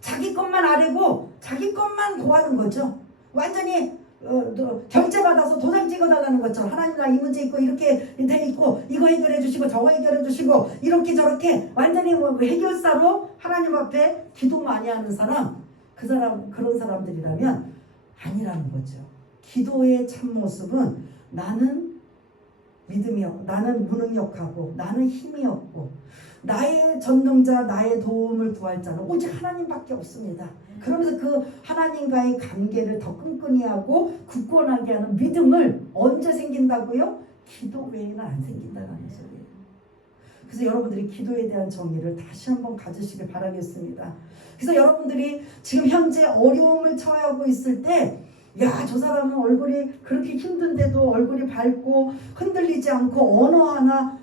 자기 것만 아뢰고 자기 것만 구하는 거죠. 완전히 결제 받아서 도장 찍어달라는 것처럼 하나님 나 이 문제 있고 이렇게 돼 있고 이거 해결해 주시고 저거 해결해 주시고 이렇게 저렇게 완전히 해결사로 하나님 앞에 기도 많이 하는 사람 그런 사람들이라면 아니라는 거죠. 기도의 참모습은 나는 나는 무능력하고 나는 힘이 없고 나의 전능자 나의 도움을 구할 자는 오직 하나님밖에 없습니다. 그러면서 그 하나님과의 관계를 더 끈끈이 하고 굳건하게 하는 믿음을 언제 생긴다고요? 기도 외에는 안 생긴다는 소리예요. 그래서 여러분들이 기도에 대한 정의를 다시 한번 가지시길 바라겠습니다. 그래서 여러분들이 지금 현재 어려움을 처하고 있을 때 야, 저 사람은 얼굴이 그렇게 힘든데도 얼굴이 밝고 흔들리지 않고 언어 하나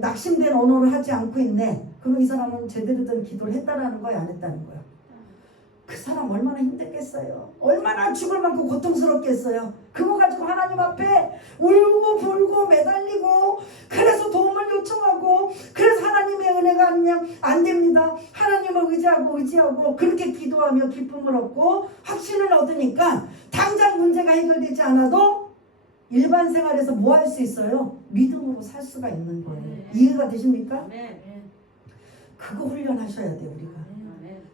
낙심된 언어를 하지 않고 있네. 그럼 이 사람은 제대로 된 기도를 했다라는 거야, 안 했다는 거야? 그 사람 얼마나 힘들겠어요. 얼마나 죽을 만큼 고통스럽겠어요. 그거 가지고 하나님 앞에 울고 불고 매달리고 그래서 도움을 요청하고 그래서 하나님의 은혜가 그냥 안 됩니다. 하나님을 의지하고 그렇게 기도하며 기쁨을 얻고 확신을 얻으니까 당장 문제가 해결되지 않아도 일반 생활에서 뭐 할 수 있어요? 믿음으로 살 수가 있는 거예요. 이해가 되십니까? 그거 훈련하셔야 돼요, 우리가.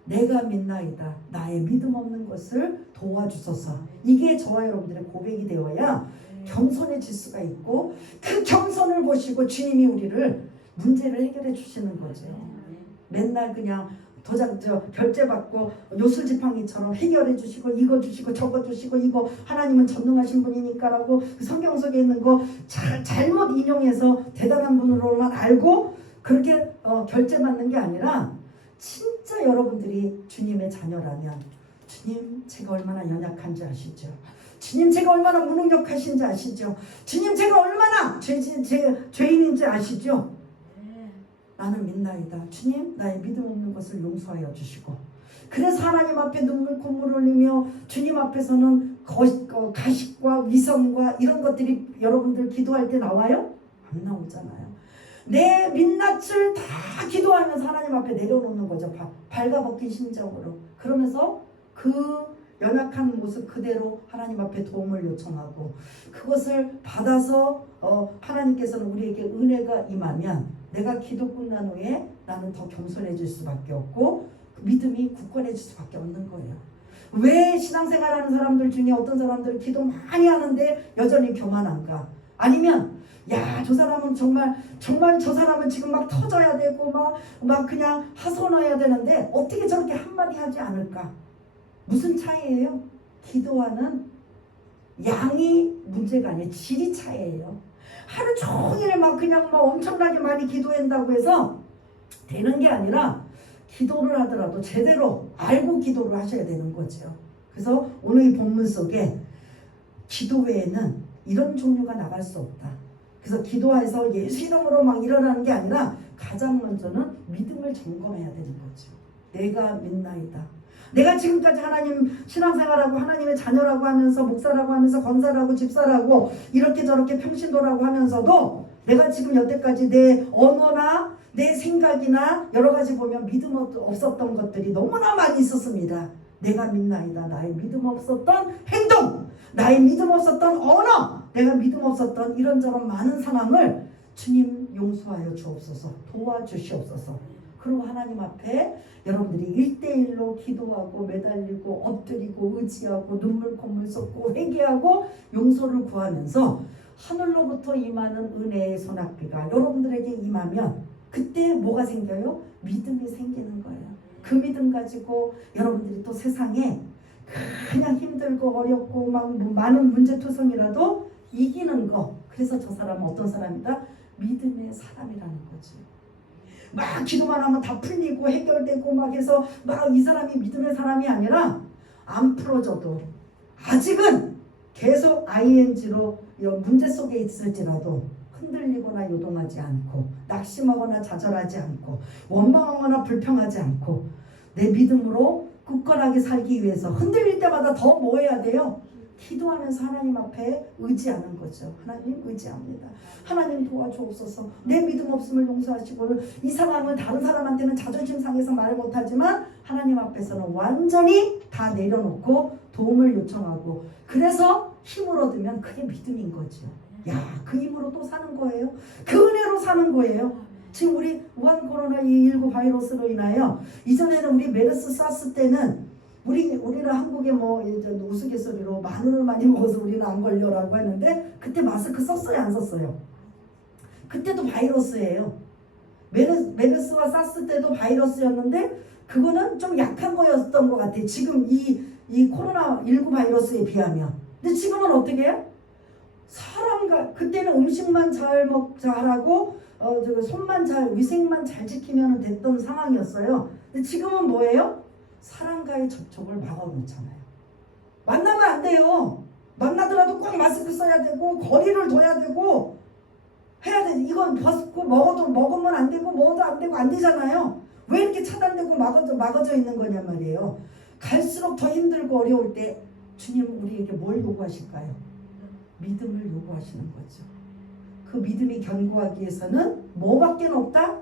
내가 믿나이다. 나의 믿음 없는 것을 도와주소서. 이게 저와 여러분들의 고백이 되어야 겸손해질 수가 있고 그 겸손을 보시고 주님이 우리를 문제를 해결해 주시는 거죠. 맨날 그냥 결제 받고 요술지팡이처럼 해결해 주시고 이거 주시고 저거 주시고 이거 하나님은 전능하신 분이니까라고 그 성경 속에 있는 거 잘못 인용해서 대단한 분으로만 알고 그렇게 결제 받는 게 아니라 진짜 여러분들이 주님의 자녀라면 주님 제가 얼마나 연약한지 아시죠? 주님 제가 얼마나 무능력하신지 아시죠? 주님 제가 얼마나 죄인인지 아시죠? 나는 믿나이다. 주님 나의 믿음 없는 것을 용서하여 주시고 그래서 하나님 앞에 눈물 콧물 흘리며 주님 앞에서는 가식과 위선과 이런 것들이 여러분들 기도할 때 나와요? 안 나오잖아요. 내 민낯을 다 기도하면서 하나님 앞에 내려놓는 거죠. 발가벗긴 심정으로. 그러면서 그 연약한 모습 그대로 하나님 앞에 도움을 요청하고 그것을 받아서 하나님께서는 우리에게 은혜가 임하면 내가 기도 끝난 후에 나는 더 겸손해질 수밖에 없고 그 믿음이 굳건해질 수밖에 없는 거예요. 왜 신앙생활하는 사람들 중에 어떤 사람들은 기도 많이 하는데 여전히 교만한가? 아니면 야, 저 사람은 정말 저 사람은 지금 막 터져야 되고 막 그냥 하소연해야 되는데 어떻게 저렇게 한마디 하지 않을까? 무슨 차이예요? 기도하는 양이 문제가 아니에요. 질이 차이예요. 하루 종일 그냥 엄청나게 많이 기도한다고 해서 되는 게 아니라 기도를 하더라도 제대로 알고 기도를 하셔야 되는 거죠. 그래서 오늘 이 본문 속에 기도 외에는 이런 종류가 나갈 수 없다. 그래서 기도해서 예수 이름으로 일어나는 게 아니라 가장 먼저는 믿음을 점검해야 되는 거죠. 내가 믿나이다. 내가 지금까지 하나님 신앙생활하고 하나님의 자녀라고 하면서 목사라고 하면서 권사라고 집사라고 이렇게 저렇게 평신도라고 하면서도 내가 지금 여태까지 내 언어나 내 생각이나 여러 가지 보면 믿음 없었던 것들이 너무나 많이 있었습니다. 내가 믿나이다. 나의 믿음 없었던 행동, 나의 믿음 없었던 언어, 내가 믿음 없었던 이런저런 많은 상황을 주님 용서하여 주옵소서, 도와주시옵소서. 그리고 하나님 앞에 여러분들이 1대1로 기도하고 매달리고 엎드리고 의지하고 눈물 콧물 쏟고 회개하고 용서를 구하면서 하늘로부터 임하는 은혜의 소낙비가 여러분들에게 임하면 그때 뭐가 생겨요? 믿음이 생기는 거예요. 그 믿음 가지고 여러분들이 또 세상에 그냥 힘들고 어렵고 많은 문제투성이라도 이기는 거. 그래서 저 사람은 어떤 사람이다? 믿음의 사람이라는 거지. 막 기도만 하면 다 풀리고 해결되고 해서 이 사람이 믿음의 사람이 아니라 안 풀어져도 아직은 계속 ing로 문제 속에 있을지라도 흔들리거나 요동하지 않고 낙심하거나 좌절하지 않고 원망하거나 불평하지 않고 내 믿음으로 굳건하게 살기 위해서 흔들릴 때마다 더 뭐 해야 돼요? 기도하면서 하나님 앞에 의지하는 거죠. 하나님 의지합니다. 하나님 도와주옵소서. 내 믿음 없음을 용서하시고 이 상황을 다른 사람한테는 자존심 상해서 말을 못하지만 하나님 앞에서는 완전히 다 내려놓고 도움을 요청하고 그래서 힘을 얻으면 그게 믿음인 거죠. 야, 그 힘으로 또 사는 거예요. 그 은혜로 사는 거예요. 지금 우리 우한 코로나19 바이러스로 인하여 이전에는 우리 메르스 사스 때는 우리는 한국에 뭐 이제 우스갯소리로 마늘을 많이 먹어서 우리는 안 걸려라고 하는데 그때 마스크 썼어요, 안 썼어요? 그때도 바이러스예요. 메르스와 사스 때도 바이러스였는데 그거는 좀 약한 거였던 것 같아요. 지금 이 코로나19 바이러스에 비하면. 근데 지금은 어떻게 해요? 사람과 그때는 음식만 잘하고 손만 위생만 잘 지키면 됐던 상황이었어요. 근데 지금은 뭐예요? 사람과의 접촉을 막아놓잖아요. 만나면 안 돼요. 만나더라도 꼭 마스크 써야 되고 거리를 둬야 되고 해야 돼. 이건 벗고 먹으면 안 되고 먹어도 안 되고 안 되잖아요. 왜 이렇게 차단되고 막아져 있는 거냐 말이에요. 갈수록 더 힘들고 어려울 때 주님 우리에게 뭘 요구하실까요? 믿음을 요구하시는 거죠. 그 믿음이 견고하기 위해서는 뭐밖에 없다?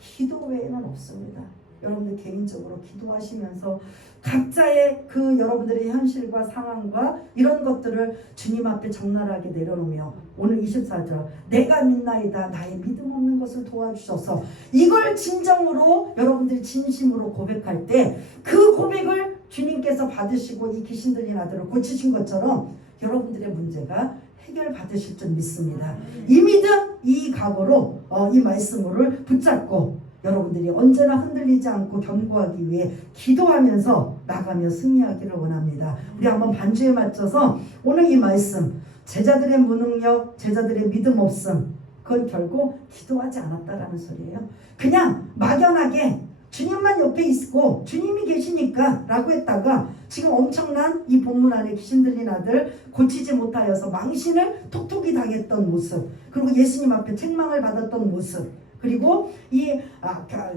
기도 외에는 없습니다. 여러분들 개인적으로 기도하시면서 각자의 그 여러분들의 현실과 상황과 이런 것들을 주님 앞에 적나라하게 내려놓으며 오늘 24절 내가 믿나이다 나의 믿음 없는 것을 도와주셔서 이걸 진정으로 여러분들이 진심으로 고백할 때 그 고백을 주님께서 받으시고 이 귀신 들린 아들을 고치신 것처럼 여러분들의 문제가 해결받으실 줄 믿습니다. 이 믿음, 이 각오로 이 말씀을 붙잡고 여러분들이 언제나 흔들리지 않고 견고하기 위해 기도하면서 나가며 승리하기를 원합니다. 우리 한번 반주에 맞춰서 오늘 이 말씀 제자들의 무능력, 제자들의 믿음 없음 그건 결국 기도하지 않았다라는 소리예요. 그냥 막연하게 주님만 옆에 있고 주님이 계시니까 라고 했다가 지금 엄청난 이 본문 안에 귀신 들린 아들 고치지 못하여서 망신을 톡톡히 당했던 모습 그리고 예수님 앞에 책망을 받았던 모습 그리고 이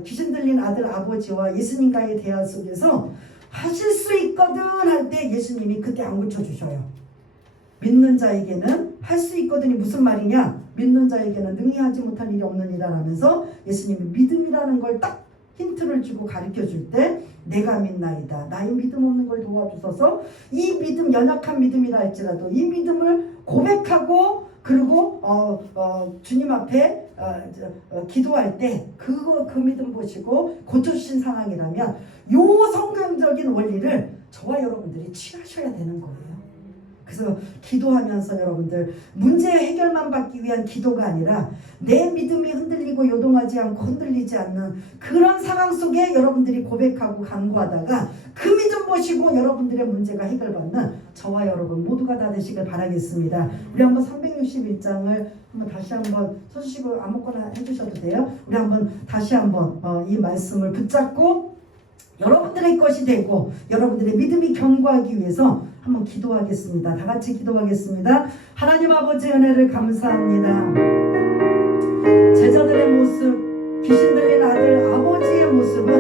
귀신 들린 아들 아버지와 예수님과의 대화 속에서 하실 수 있거든 할 때 예수님이 그때 안 고쳐주셔요. 믿는 자에게는 할 수 있거든이 무슨 말이냐? 믿는 자에게는 능히하지 못할 일이 없느니라 라면서 예수님이 믿음이라는 걸 딱 힌트를 주고 가르쳐 줄 때 내가 믿나이다. 나의 믿음 없는 걸 도와주셔서 이 믿음 연약한 믿음이라 할지라도 이 믿음을 고백하고 그리고 주님 앞에 기도할 때 그 믿음 보시고 고쳐주신 상황이라면 요 성경적인 원리를 저와 여러분들이 취하셔야 되는 거예요. 그래서 기도하면서 여러분들 문제 해결만 받기 위한 기도가 아니라 내 믿음이 흔들리고 요동하지 않고 흔들리지 않는 그런 상황 속에 여러분들이 고백하고 간구하다가 그 믿음 보시고 여러분들의 문제가 해결받는 저와 여러분 모두가 다 되시길 바라겠습니다. 우리 한번 361장을 한번 다시 한번 서주시고 아무거나 해주셔도 돼요. 우리 한번 다시 한번 이 말씀을 붙잡고 여러분들의 것이 되고 여러분들의 믿음이 견고하기 위해서 한번 기도하겠습니다. 다 같이 기도하겠습니다. 하나님 아버지 은혜를 감사합니다. 제자들의 모습, 귀신 들린 아들 아버지의 모습은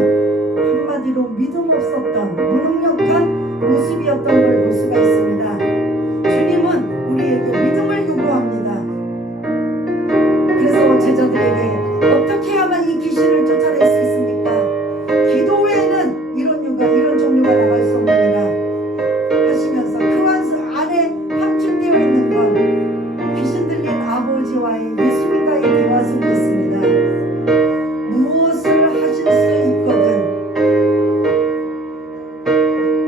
한마디로 믿음 없었던 무능력한 모습이었던 걸 볼 수가 있습니다. 주님은 우리에게 믿음을 요구합니다. 그래서 제자들에게 어떻게 해야만 이 귀신을 쫓아낼 수 있습니까? 기도 외에는 이런 종류가 나갈 수 없느니라 하시면서 그 안에 함축되어 있는 건 귀신 들린 아버지와의 예수님과의 대화 속에 있습니다. 무엇을 하실 수 있거든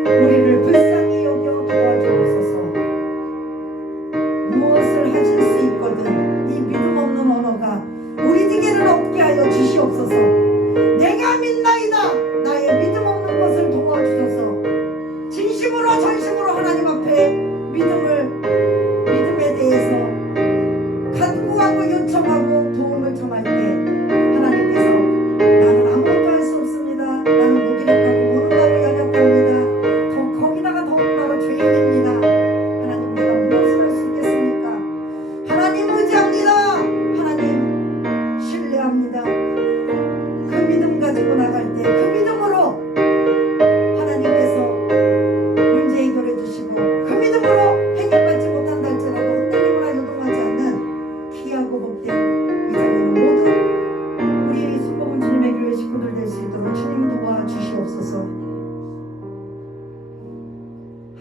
우리를 불쌍히 여겨 도와주옵소서. 무엇을 하실 수 있거든 이 믿음 없는 언어가 우리에게는 없게 하여 주시옵소서. 내가 믿나이다. 나의 믿음 없는 것을 도와주셔서 진심으로 전심으로 하나님 앞에 믿음에 대해서 간구하고 요청하고 도움을 청할 때 하나님께서 나는 아무것도 할 수 없습니다. 나는 무기력하고 무능하고 연약합니다. 거기다가 더군다나 죄인입니다. 하나님 내가 무엇을 할 수 있겠습니까? 하나님 의지합니다. 하나님 신뢰합니다. 그 믿음 가지고 나갈 때 그 믿음으로 하나님께서 문제 해결해 주시고 그 믿음으로 해결받지 못한다 할지라도 흔들리거나 요동하지 않는 귀하고 복된 이 자리는 모두 우리 순복음 주님의 교회 식구들 될 수 있도록 주님 도와주시옵소서.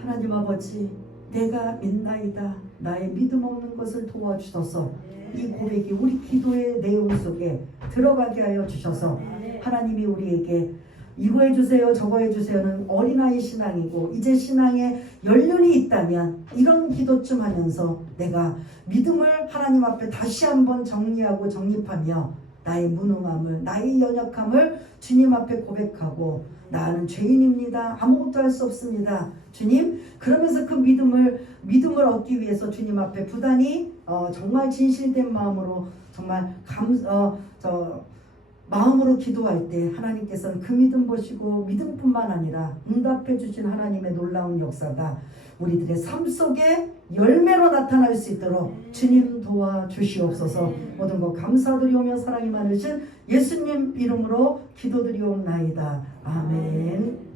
하나님 아버지 내가 믿나이다. 나의 믿음 없는 것을 도와주셔서 이 고백이 우리 기도의 내용 속에 들어가게 하여 주셔서 하나님이 우리에게 이거 해주세요 저거 해주세요는 어린아이 신앙이고, 이제 신앙에 연륜이 있다면 이런 기도 좀 하면서 내가 믿음을 하나님 앞에 다시 한번 정리하고 정립하며 나의 무능함을, 나의 연약함을 주님 앞에 고백하고, 나는 죄인입니다. 아무것도 할 수 없습니다. 주님, 그러면서 그 믿음을 얻기 위해서 주님 앞에 부단히 정말 진실된 마음으로 정말 마음으로 기도할 때 하나님께서는 그 믿음 보시고 믿음뿐만 아니라 응답해 주신 하나님의 놀라운 역사가 우리들의 삶 속에 열매로 나타날 수 있도록 주님 도와주시옵소서. 모든 것 감사드리오며 사랑이 많으신 예수님 이름으로 기도드리옵나이다. 아멘.